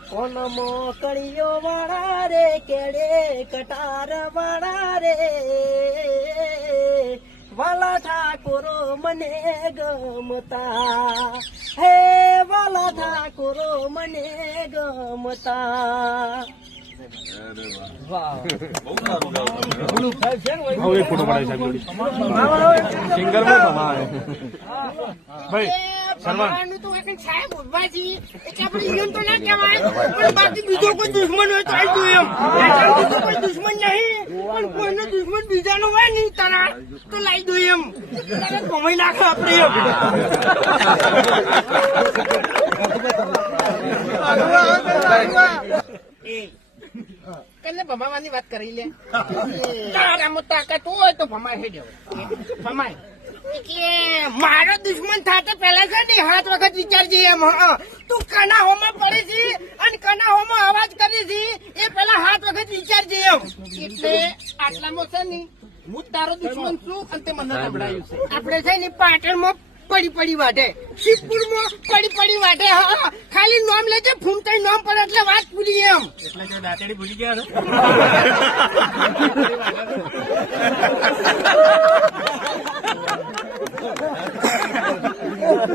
કોન મોકળીઓ વાળા રે કેડે કટાર વાળા રે વાલા ઠાકોરો મને ગમતા હે વાલા ઠાકોરો મને ગમતા સાહેબ ઉભા છીએ તો ના કહેવાય પણ બાકી બીજો કોઈ દુશ્મન હોય તો આવી દઉં એમ બીજો કોઈ દુશ્મન નહીં પણ કોઈનો દુશ્મન બીજાનો હોય નહીં તારા તો લાવી દઉં એમ તારે કમાઈ નાખે આપણે કને ભમાવાની વાત કરી લે તારામાં તાકાત હોય તો ભમાય હેડ્યો ભમાય એટલે મારો દુશ્મન થતા પેલા છે ને 7 વખત વિચારજે એમ તું કના હોમાં પડે છે અને કના હોમાં અવાજ કરે છે એ પેલા 7 વખત વિચારજે એમ એટલે આટલામાં છે ને હું તારો દુશ્મન છું અને તે મને નબળાયું છે આપણે છે ને પાટણમાં પડી વાટે શિવપુરમાં પડી વાટે હા ખાલી નામ લેજે ફૂમતાઈ નામ પડે એટલે વાત પૂરી એમ એટલે દાંતડી ભૂલી ગયા